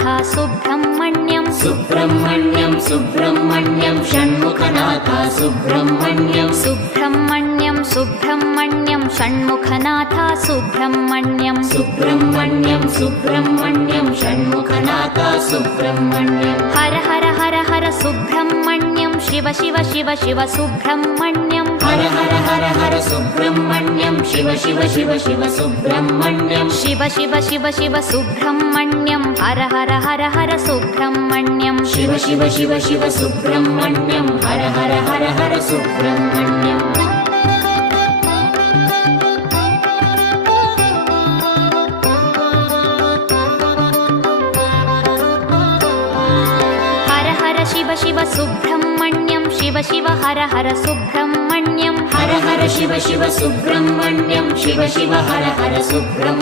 Shanmukhanath Subrahmanyam Subrahmanyam Subrahmanyam Shanmukhanath Subrahmanyam Subrahmanyam Subrahmanyam Shanmukhanath Subrahmanyam Subrahmanyam Subrahmanyam Shanmukhanath Subrahmanyam Har Har Har Har Subrahmanyam Shiva Shiva Shiva Shiva Subrahmanyam Har Har Har Har Subrahmanyam Shiva Shiva Shiva Shiva Subrahmanyam Shiva Shiva Shiva Shiva Subrahmanyam Har Har Har Har Subrahmanyam Shiva Shiva Shiva Shiva Subrahmanyam Har Har Har Har Subrahmanyam Har Har Shiva Shiva Subrahmanyam Shiva Shiva Har Har Subrahmanyam Har Har Shiva Shiva Subrahmanyam Shiva Shiva Har Har Subrahmanyam